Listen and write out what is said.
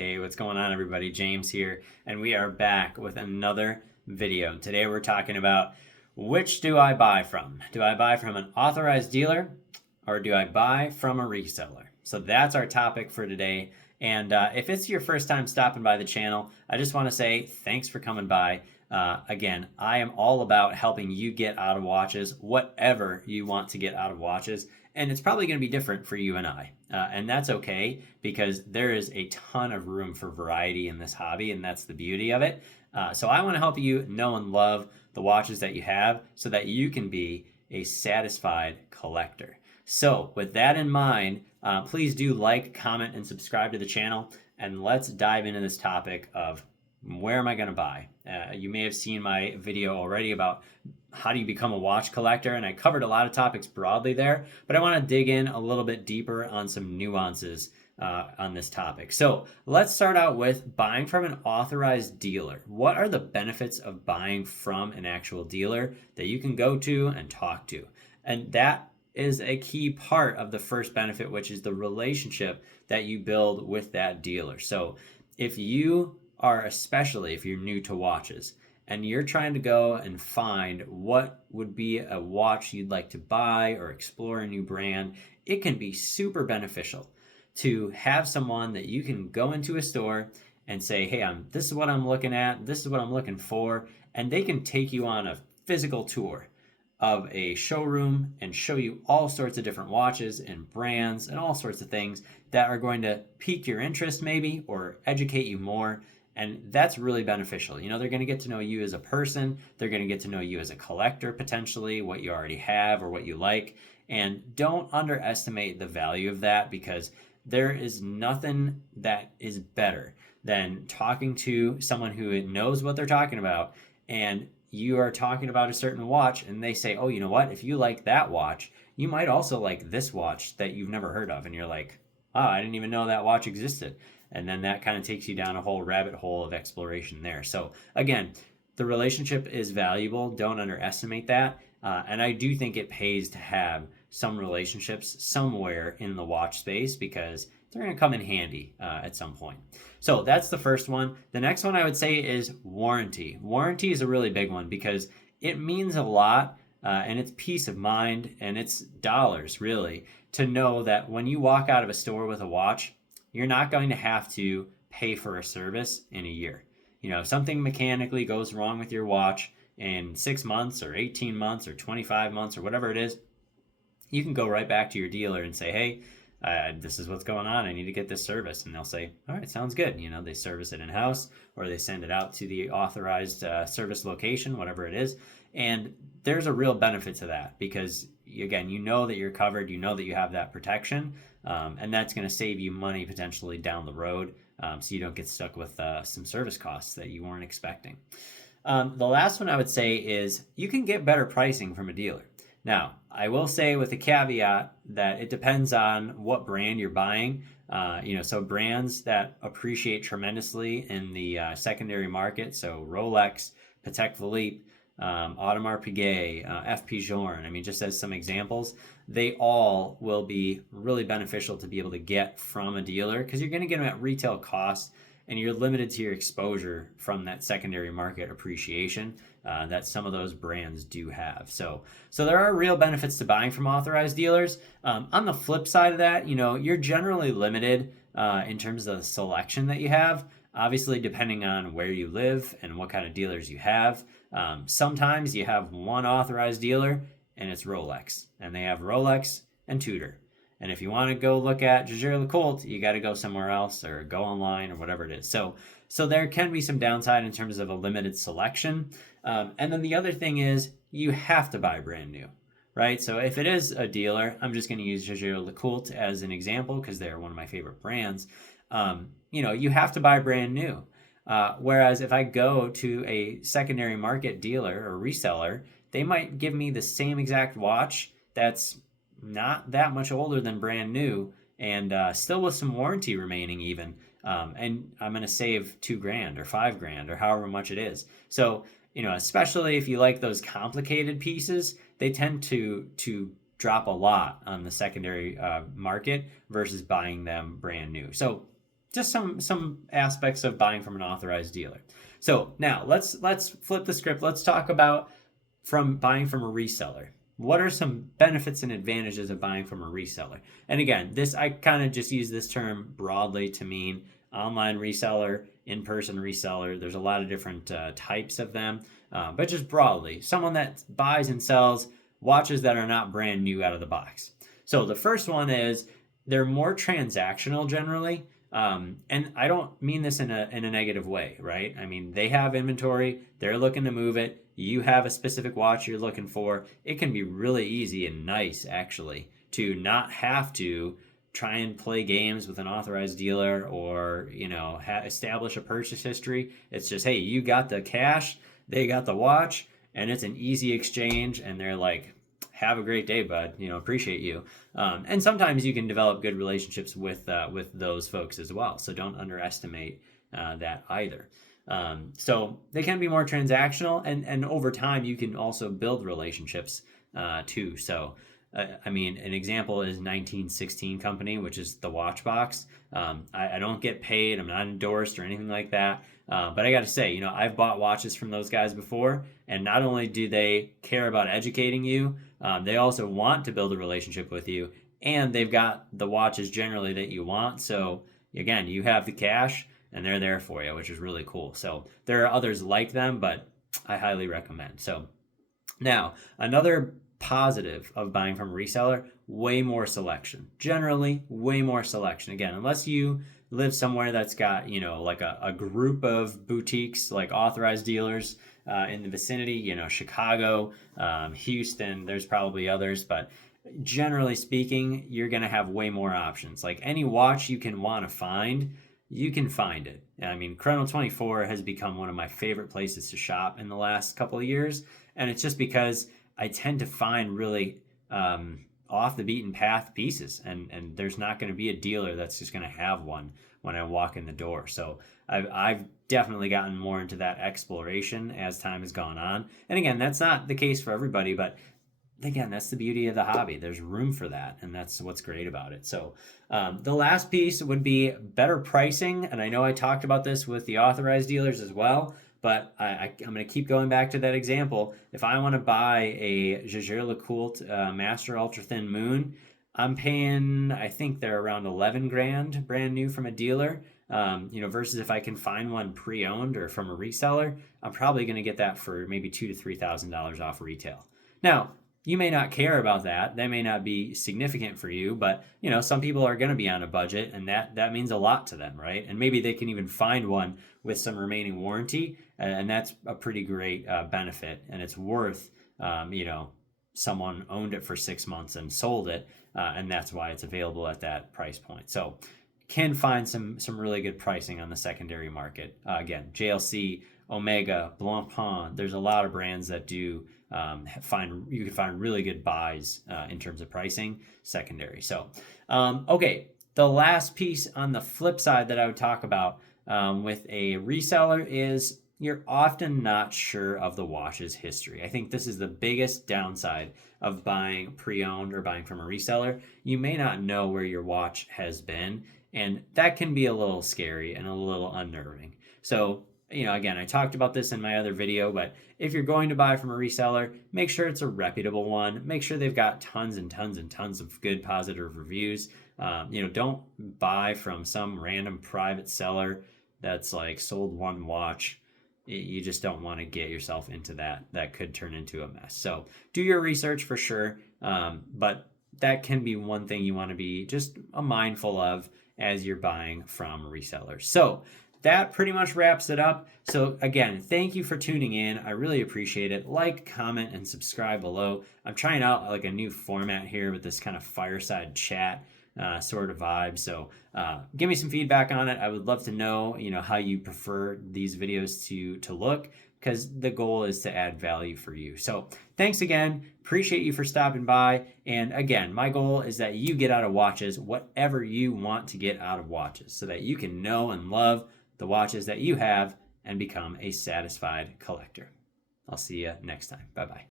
Hey, what's going on, everybody? James here, and we are back with another video. Today we're talking about which do I buy from? Do I buy from an authorized dealer or do I buy from a reseller? So that's our topic for today. And if it's your first time stopping by the channel, I just want to say thanks for coming by. Again, I am all about helping you get out of watches, whatever you want to get out of watches. And it's probably going to be different for you and I. And that's okay because there is a ton of room for variety in this hobby, and that's the beauty of it. So I want to help you know and love the watches that you have so that you can be a satisfied collector. So with that in mind, please do like, comment, and subscribe to the channel. And let's dive into this topic of where am I going to buy? You may have seen my video already about how do you become a watch collector, and I covered a lot of topics broadly there, but I want to dig in a little bit deeper on some nuances on this topic. So let's start out with buying from an authorized dealer. What are the benefits of buying from an actual dealer that you can go to and talk to? And that is a key part of the first benefit, which is the relationship that you build with that dealer. So if you are, especially if you're new to watches and you're trying to go and find what would be a watch you'd like to buy or explore a new brand, it can be super beneficial to have someone that you can go into a store and say, hey, this is what I'm looking at, this is what I'm looking for, and they can take you on a physical tour of a showroom and show you all sorts of different watches and brands and all sorts of things that are going to pique your interest maybe or educate you more. And that's really beneficial. You know, they're going to get to know you as a person. They're going to get to know you as a collector, potentially, what you already have or what you like. And don't underestimate the value of that, because there is nothing that is better than talking to someone who knows what they're talking about, and you are talking about a certain watch and they say, oh, you know what? If you like that watch, you might also like this watch that you've never heard of. And you're like, oh, I didn't even know that watch existed. And then that kind of takes you down a whole rabbit hole of exploration there. So again, the relationship is valuable. Don't underestimate that. And I do think it pays to have some relationships somewhere in the watch space, because they're going to come in handy at some point. So that's the first one. The next one I would say is warranty. Warranty is a really big one because it means a lot, and it's peace of mind, and it's dollars really, to know that when you walk out of a store with a watch, you're not going to have to pay for a service in a year. You know, if something mechanically goes wrong with your watch in 6 months or 18 months or 25 months or whatever it is, you can go right back to your dealer and say, hey, this is what's going on. I need to get this service. And they'll say, all right, sounds good. You know, they service it in-house or they send it out to the authorized service location, whatever it is. And there's a real benefit to that because, again, you know that you're covered. You know that you have that protection. And that's going to save you money potentially down the road, so you don't get stuck with some service costs that you weren't expecting. The last one I would say is you can get better pricing from a dealer. Now, I will say with a caveat that it depends on what brand you're buying. So brands that appreciate tremendously in the secondary market, so Rolex, Patek Philippe, Audemars Piguet, FP Journe, I mean, just as some examples, they all will be really beneficial to be able to get from a dealer because you're going to get them at retail cost and you're limited to your exposure from that secondary market appreciation that some of those brands do have. So there are real benefits to buying from authorized dealers. On the flip side of that, you know, you're generally limited in terms of the selection that you have, obviously depending on where you live and what kind of dealers you have. Sometimes you have one authorized dealer and it's Rolex, and they have Rolex and Tudor. And if you want to go look at Jaeger-LeCoultre, you got to go somewhere else or go online or whatever it is. So there can be some downside in terms of a limited selection. And then the other thing is you have to buy brand new, right? So if it is a dealer, I'm just going to use Jaeger-LeCoultre as an example because they're one of my favorite brands. You have to buy brand new. Whereas if I go to a secondary market dealer or reseller, they might give me the same exact watch that's not that much older than brand new and still with some warranty remaining even. And I'm going to save $2,000 or $5,000 or however much it is. So, especially if you like those complicated pieces, they tend to drop a lot on the secondary market versus buying them brand new. So just some aspects of buying from an authorized dealer. So now let's flip the script. Let's talk about from buying from a reseller. What are some benefits and advantages of buying from a reseller? And again, this I kind of just use this term broadly to mean online reseller, in-person reseller. There's a lot of different types of them, but just broadly, someone that buys and sells watches that are not brand new out of the box. So the first one is they're more transactional generally. And I don't mean this in a negative way, right? I mean, they have inventory, they're looking to move it. You have a specific watch you're looking for. It can be really easy and nice, actually, to not have to try and play games with an authorized dealer or, establish a purchase history. It's just, hey, you got the cash, they got the watch, and it's an easy exchange. And they're like, have a great day, bud. Appreciate you. And sometimes you can develop good relationships with those folks as well. So don't underestimate that either. So they can be more transactional, and over time you can also build relationships too. So an example is 1916 Company, which is the watch box. I don't get paid. I'm not endorsed or anything like that. But I got to say, I've bought watches from those guys before, and not only do they care about educating you, they also want to build a relationship with you, and they've got the watches generally that you want. So again, you have the cash, and they're there for you, which is really cool. So there are others like them, but I highly recommend. So now another positive of buying from a reseller, way more selection. Generally, way more selection. Again, unless you live somewhere that's got, like a group of boutiques, like authorized dealers in the vicinity, Chicago, Houston, there's probably others, but generally speaking, you're going to have way more options. Like any watch you can want to find, you can find it. I mean, Chrono 24 has become one of my favorite places to shop in the last couple of years, and it's just because I tend to find really off the beaten path pieces, and there's not going to be a dealer that's just going to have one when I walk in the door. So I've definitely gotten more into that exploration as time has gone on. And again, that's not the case for everybody, but again, that's the beauty of the hobby. There's room for that, and that's what's great about it. So the last piece would be better pricing, and I know I talked about this with the authorized dealers as well, but I'm going to keep going back to that example. If I want to buy a Jaeger-LeCoultre Master Ultra Thin Moon, I'm paying, I think they're around 11 grand brand new from a dealer. Versus if I can find one pre-owned or from a reseller, I'm probably going to get that for maybe $2,000 to $3,000 off retail. Now, you may not care about that. That may not be significant for you, but some people are going to be on a budget, and that means a lot to them, right? And maybe they can even find one with some remaining warranty, and that's a pretty great benefit. And it's worth, someone owned it for 6 months and sold it, and that's why it's available at that price point. So can find some really good pricing on the secondary market. Again, JLC, Omega, Blancpain, there's a lot of brands that do you can find really good buys in terms of pricing secondary. So, okay, the last piece on the flip side that I would talk about with a reseller is you're often not sure of the watch's history. I think this is the biggest downside of buying pre-owned or buying from a reseller. You may not know where your watch has been, and that can be a little scary and a little unnerving. So, again, I talked about this in my other video, but if you're going to buy from a reseller, make sure it's a reputable one. Make sure they've got tons and tons and tons of good positive reviews. Don't buy from some random private seller that's like sold one watch. You just don't want to get yourself into that. That could turn into a mess. So do your research for sure, but that can be one thing you want to be just mindful of as you're buying from resellers. So that pretty much wraps it up. So again, thank you for tuning in. I really appreciate it. Like, comment, and subscribe below. I'm trying out like a new format here with this kind of fireside chat sort of vibe. So give me some feedback on it. I would love to know, how you prefer these videos to look, because the goal is to add value for you. So thanks again. Appreciate you for stopping by. And again, my goal is that you get out of watches whatever you want to get out of watches, so that you can know and love the watches that you have and become a satisfied collector. I'll see you next time. Bye-bye.